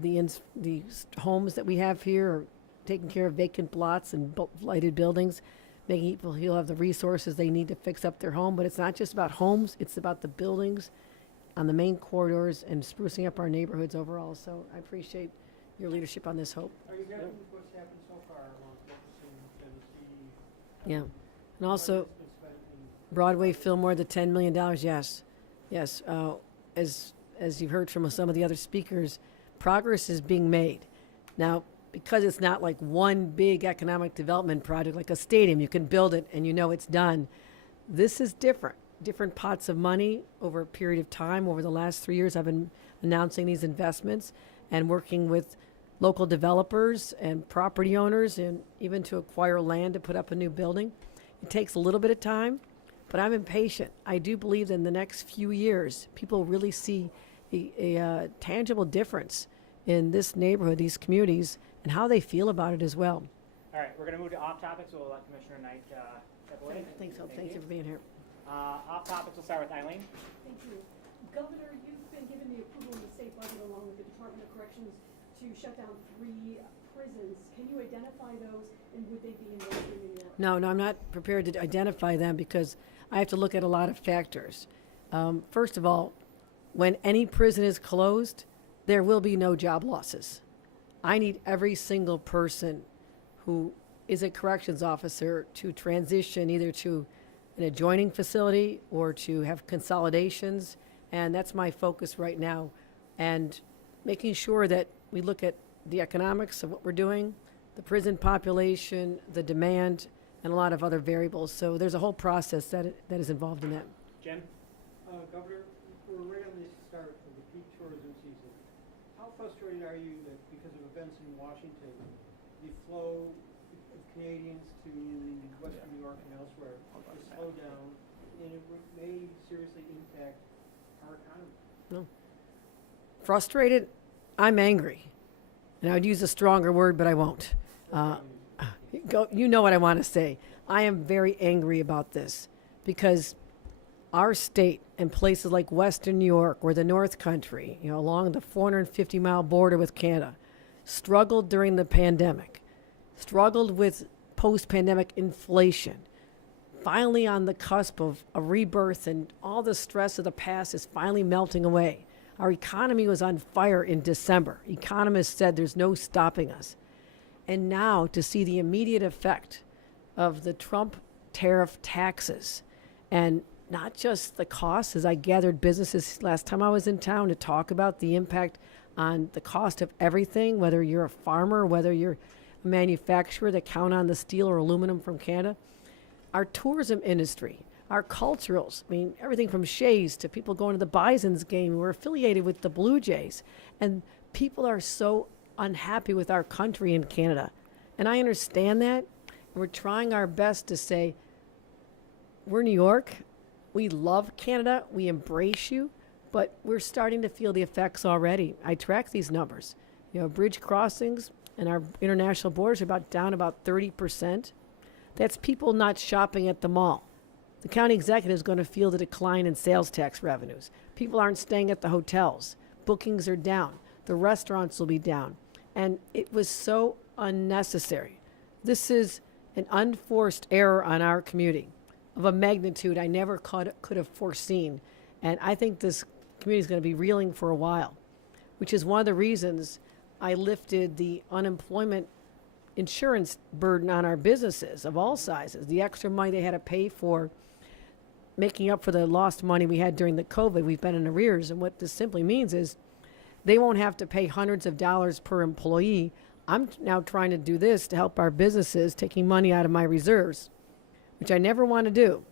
the homes that we have here, or taking care of vacant lots and blighted buildings, making people feel have the resources they need to fix up their home. But it's not just about homes, it's about the buildings on the main corridors and sprucing up our neighborhoods overall. So I appreciate your leadership on this, Hope. Are you happy with what's happened so far along Jefferson, Tennessee? Yeah. And also, Money that's been spent in- Broadway, Fillmore, the $10 million, yes. Yes. As you've heard from some of the other speakers, progress is being made. Now, because it's not like one big economic development project, like a stadium, you can build it and you know it's done. This is different. Different pots of money over a period of time. Over the last 3 years, I've been announcing these investments and working with local developers and property owners, and even to acquire land to put up a new building. It takes a little bit of time, but I'm impatient. I do believe that in the next few years, people really see a tangible difference in this neighborhood, these communities, and how they feel about it as well. All right, we're going to move to off topics. We'll let Commissioner Knight step away. Thanks, Hope. Thank Thank you for being here. Off topics, we'll start with Eileen. Thank you. Governor, you've been given the approval in the state budget along with the Department of Corrections to shut down 3 prisons. Can you identify those, and would they be in Western New York? No, I'm not prepared to identify them because I have to look at a lot of factors. First of all, when any prison is closed, there will be no job losses. I need every single person who is a corrections officer to transition either to an adjoining facility or to have consolidations. And that's my focus right now. And making sure that we look at the economics of what we're doing, the prison population, the demand, and a lot of other variables. So there's a whole process that is involved in that. Jim? Governor, we're right on the start of the peak tourism season. How frustrated are you that because of events in Washington, the flow of Canadians to Western New York and elsewhere has slowed down, and it may seriously impact our economy? No. Frustrated? I'm angry. And I would use a stronger word, but I won't. You know what I want to say. I am very angry about this because our state and places like Western New York or the North Country, along the 450-mile border with Canada, struggled during the pandemic, struggled with post-pandemic inflation, finally on the cusp of a rebirth, and all the stress of the past is finally melting away. Our economy was on fire in December. Economists said there's no stopping us. And now to see the immediate effect of the Trump tariff taxes, and not just the costs, as I gathered businesses last time I was in town to talk about the impact on the cost of everything, whether you're a farmer, whether you're a manufacturer that count on the steel or aluminum from Canada. Our tourism industry, our culturals, everything from Shays to people going to the Bison's game. We're affiliated with the Blue Jays. And people are so unhappy with our country in Canada. And I understand that. And we're trying our best to say, we're New York. We love Canada. We embrace you. But we're starting to feel the effects already. I track these numbers. Bridge crossings and our international borders are down about 30%. That's people not shopping at the mall. The county executive is going to feel the decline in sales tax revenues. People aren't staying at the hotels. Bookings are down. The restaurants will be down. And it was so unnecessary. This is an unforced error on our community of a magnitude I never could have foreseen. And I think this community is going to be reeling for a while, which is one of the reasons I lifted the unemployment insurance burden on our businesses of all sizes. The extra money they had to pay for making up for the lost money we had during the COVID. We've been in arrears. And what this simply means is they won't have to pay hundreds of dollars per employee. I'm now trying to do this to help our businesses, taking money out of my reserves, which I never want to do.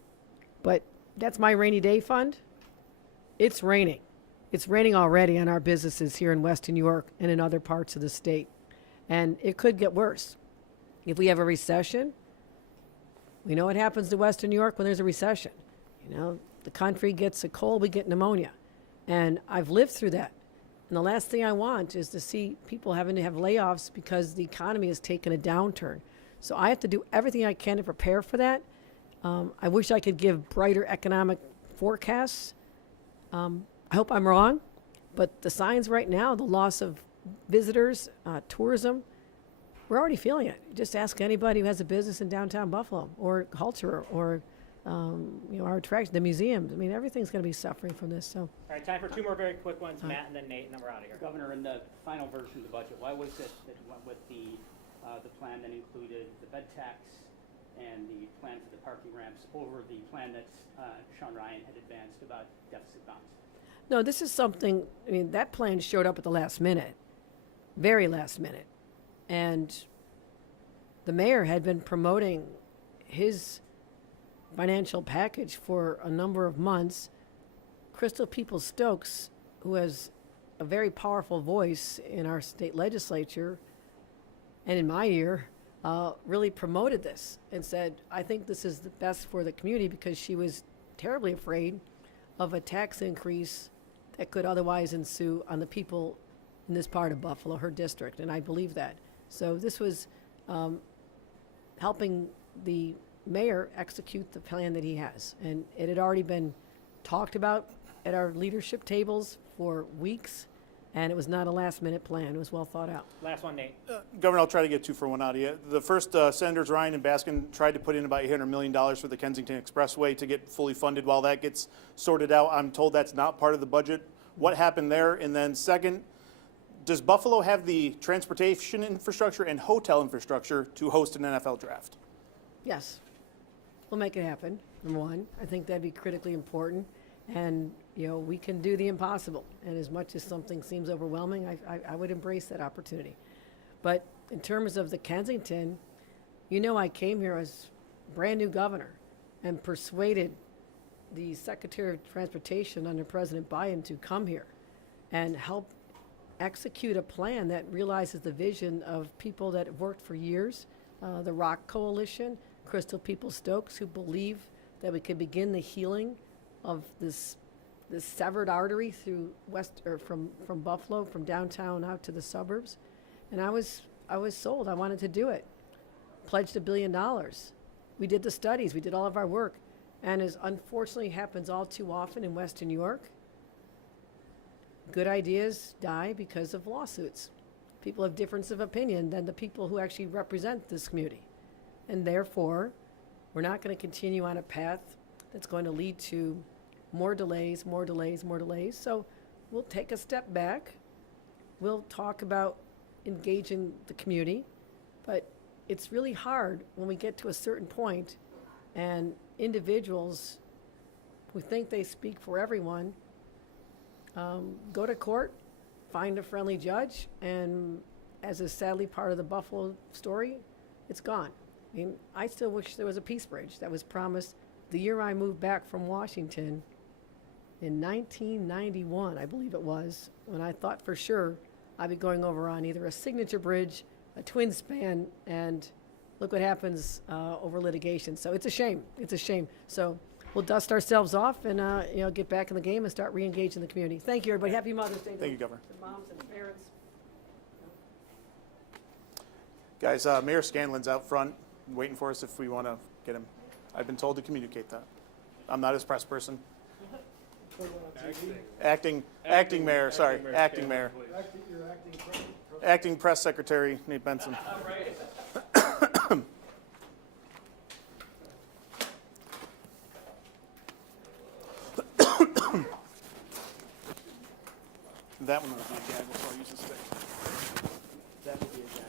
But that's my rainy day fund. It's raining. It's raining already on our businesses here in Western New York and in other parts of the state. And it could get worse. If we have a recession, we know what happens to Western New York when there's a recession. The country gets a cold, we get pneumonia. And I've lived through that. And the last thing I want is to see people having to have layoffs because the economy has taken a downturn. So I have to do everything I can to prepare for that. I wish I could give brighter economic forecasts. I hope I'm wrong, but the signs right now, the loss of visitors, tourism, we're already feeling it. Just ask anybody who has a business in downtown Buffalo or culture or our attraction, the museums. Everything's going to be suffering from this. So. All right, time for two more very quick ones, Matt and then Nate, and then we're out of here. Governor, in the final version of the budget, why was it that you went with the plan that included the bed tax and the plan for the parking ramps over the plan that Sean Ryan had advanced about deficit bonds? No, this is something, that plan showed up at the last minute, very last minute. And the mayor had been promoting his financial package for a number of months. Crystal Peoples-Stokes, who has a very powerful voice in our state legislature and in my ear, really promoted this and said, I think this is the best for the community, because she was terribly afraid of a tax increase that could otherwise ensue on the people in this part of Buffalo, her district, and I believe that. So this was helping the mayor execute the plan that he has. And it had already been talked about at our leadership tables for weeks, and it was not a last-minute plan. It was well thought out. Last one, Nate. Governor, I'll try to get two for one out of you. The first, Senators Ryan and Baskin tried to put in about $800 million for the Kensington Expressway to get fully funded. While that gets sorted out, I'm told that's not part of the budget. What happened there? And then second, does Buffalo have the transportation infrastructure and hotel infrastructure to host an NFL draft? Yes. Well, we'll make it happen, number one. I think that'd be critically important. And, we can do the impossible. And as much as something seems overwhelming, I would embrace that opportunity. But in terms of the Kensington, I came here as brand new governor and persuaded the Secretary of Transportation under President Biden to come here and help execute a plan that realizes the vision of people that have worked for years, the Rock Coalition, Crystal People-Stokes, who believe that we could begin the healing of this severed artery through from Buffalo, from downtown out to the suburbs. And I was sold. I wanted to do it. Pledged $1 billion. We did the studies. We did all of our work. And as unfortunately happens all too often in Western New York, good ideas die because of lawsuits. People have difference of opinion than the people who actually represent this community. And therefore, we're not going to continue on a path that's going to lead to more delays, more delays, more delays. So we'll take a step back. We'll talk about engaging the community. But it's really hard when we get to a certain point and individuals who think they speak for everyone go to court, find a friendly judge, and as is sadly part of the Buffalo story, it's gone. I mean, I still wish there was a peace bridge that was promised the year I moved back from Washington in 1991, I believe it was, when I thought for sure I'd be going over on either a signature bridge, a twin span, and look what happens over litigation. So it's a shame. It's a shame. So we'll dust ourselves off and get back in the game and start re-engaging the community. Thank you, everybody. Happy Mother's Day. Thank you, Governor. To moms and parents. Guys, Mayor Scanlon's out front waiting for us if we want to get him. I've been told to communicate that. I'm not his press person. Acting mayor, sorry, acting mayor. Acting press secretary, Nate Benson. That one will be a gag, so I'll use the stick. That will be a gag.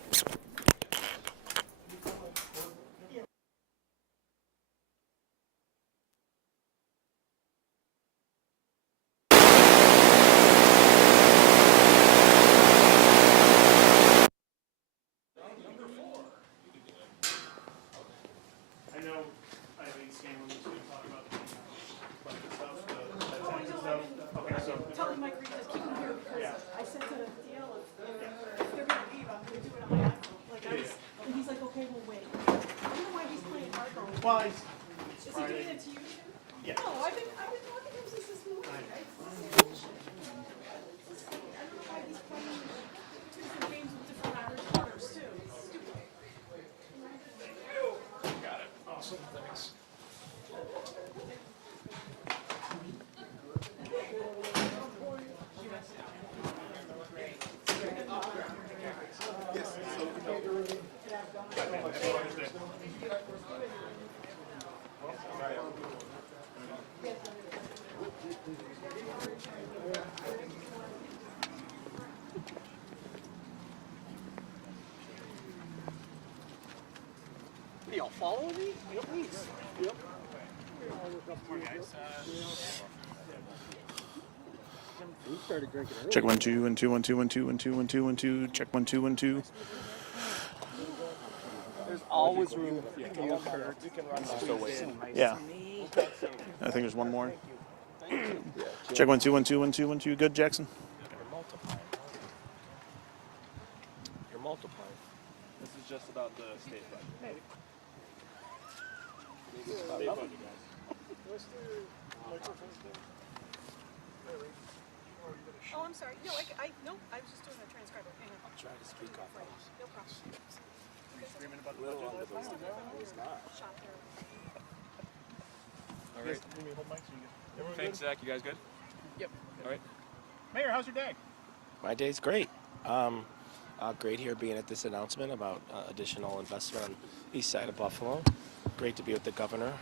I know I think Scanlon was going to talk about the budget stuff, the tax and stuff. Okay, so. Telling Mike Reed to keep him here because I sent a deal if they're gonna leave, I'm gonna do it on my iPhone. And he's like, okay, we'll wait. I don't know why he's playing hardball. Well, Is he doing it to you too? Yeah. No, I've been talking to him since this morning, right? I don't know why he's playing two different games with different Irish players too. It's stupid. Got it. Awesome, thanks. Y'all follow me? Please. Yep. Check 1 2 1 2 1 2 1 2 1 2 1 2 1 2. Check 1 2 1 2. There's always room for you, Kurt. Yeah. I think there's one more. Check 1 2 1 2 1 2 1 2. Good, Jackson. You're multiplying. This is just about the state budget. State budget, guys. Oh, I'm sorry. No, no, I was just doing a transcriber. Hang on. I'll try to speak up. No problem. Screaming about the budget. Shop here. All right. Let me hold mic so you get. Thanks, Zach. You guys good? Yep. All right. Mayor, how's your day? My day's great. Great here being at this announcement about additional investment on the east side of Buffalo. Great to be with the governor,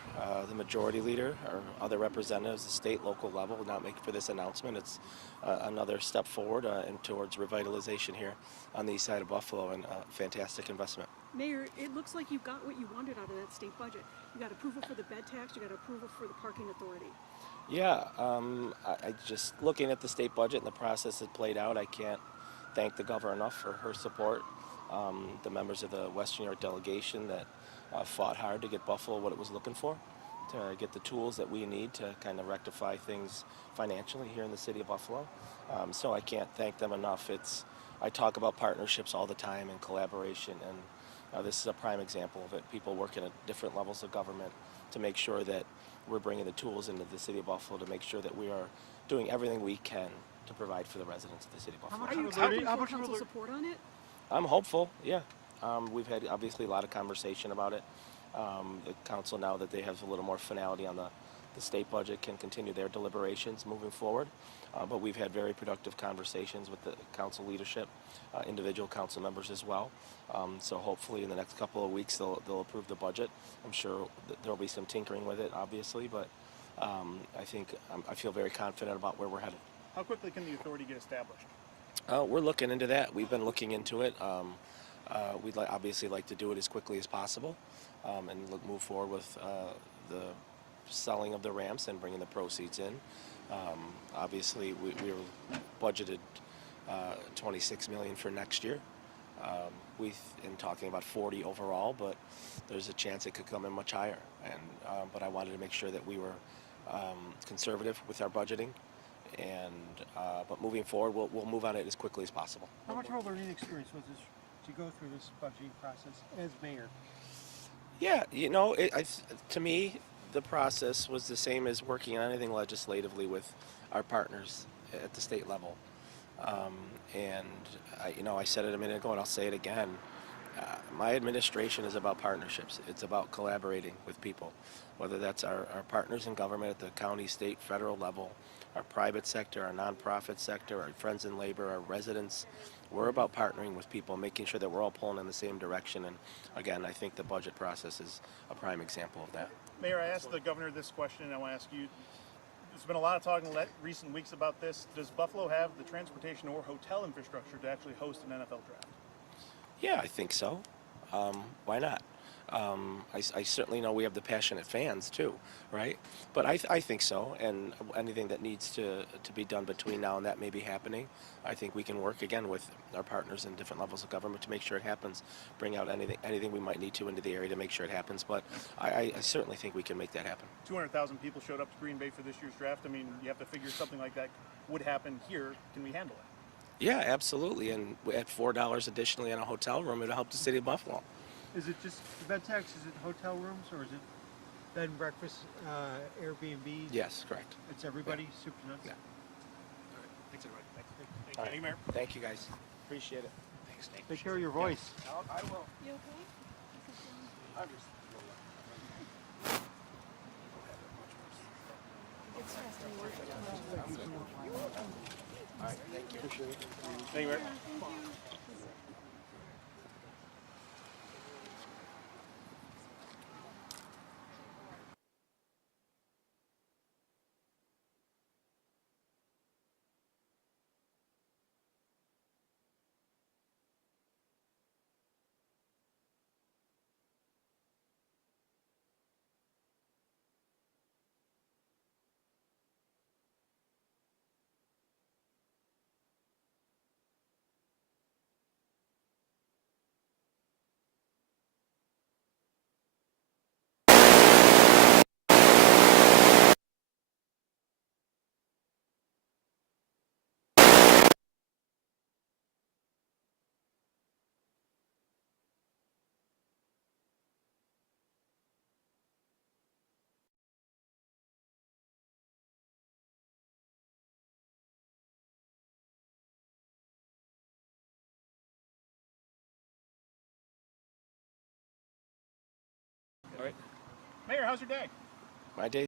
the majority leader, or other representatives, the state, local level, not making for this announcement. It's another step forward and towards revitalization here on the east side of Buffalo, and fantastic investment. Mayor, it looks like you got what you wanted out of that state budget. You got approval for the bed tax, you got approval for the parking authority. Yeah, I just looking at the state budget and the process that played out, I can't thank the governor enough for her support. The members of the Western York delegation that fought hard to get Buffalo what it was looking for, to get the tools that we need to kind of rectify things financially here in the city of Buffalo. So I can't thank them enough. I talk about partnerships all the time and collaboration, and this is a prime example of it. People working at different levels of government to make sure that we're bringing the tools into the city of Buffalo to make sure that we are doing everything we can to provide for the residents of the city of Buffalo. Are you expecting full council support on it? I'm hopeful, yeah. We've had obviously a lot of conversation about it. The council, now that they have a little more finality on the state budget, can continue their deliberations moving forward. But we've had very productive conversations with the council leadership, individual council members as well. So hopefully in the next couple of weeks they'll approve the budget. I'm sure there'll be some tinkering with it, obviously, but I feel very confident about where we're headed. How quickly can the authority get established? We're looking into that. We've been looking into it. We'd obviously like to do it as quickly as possible and move forward with the selling of the ramps and bringing the proceeds in. Obviously, we were budgeted $26 million for next year. We've been talking about 40 overall, but there's a chance it could come in much higher. But I wanted to make sure that we were conservative with our budgeting. But moving forward, we'll move on it as quickly as possible. How much of a learning experience was this to go through this budgeting process as mayor? Yeah, to me, the process was the same as working on anything legislatively with our partners at the state level. I said it a minute ago, and I'll say it again. My administration is about partnerships. It's about collaborating with people, whether that's our partners in government at the county, state, federal level, our private sector, our nonprofit sector, our friends in labor, our residents. We're about partnering with people, making sure that we're all pulling in the same direction. And again, I think the budget process is a prime example of that. Mayor, I asked the governor this question, and I want to ask you. There's been a lot of talk in recent weeks about this. Does Buffalo have the transportation or hotel infrastructure to actually host an NFL draft? Yeah, I think so. Why not? I certainly know we have the passionate fans too, right? But I think so, and anything that needs to be done between now and that may be happening, I think we can work again with our partners in different levels of government to make sure it happens, bring out anything we might need to into the area to make sure it happens, but I certainly think we can make that happen. 200,000 people showed up to Green Bay for this year's draft. I mean, you have to figure something like that would happen here. Can we handle it? Yeah, absolutely, and at $4 additionally on a hotel room, it'll help the city of Buffalo. Is it just the bed tax? Is it hotel rooms or is it bed and breakfast, Airbnbs? Yes, correct. It's everybody, soup to nuts? Yeah. All right. Thanks, everybody. Thanks. All right. Thank you, Mayor. Thank you, guys. Appreciate it. Thanks, Nick. Take care of your voice. I will. You okay? I'm just. All right, thank you. Thank you, Mayor. All right. Mayor, how's your day? My day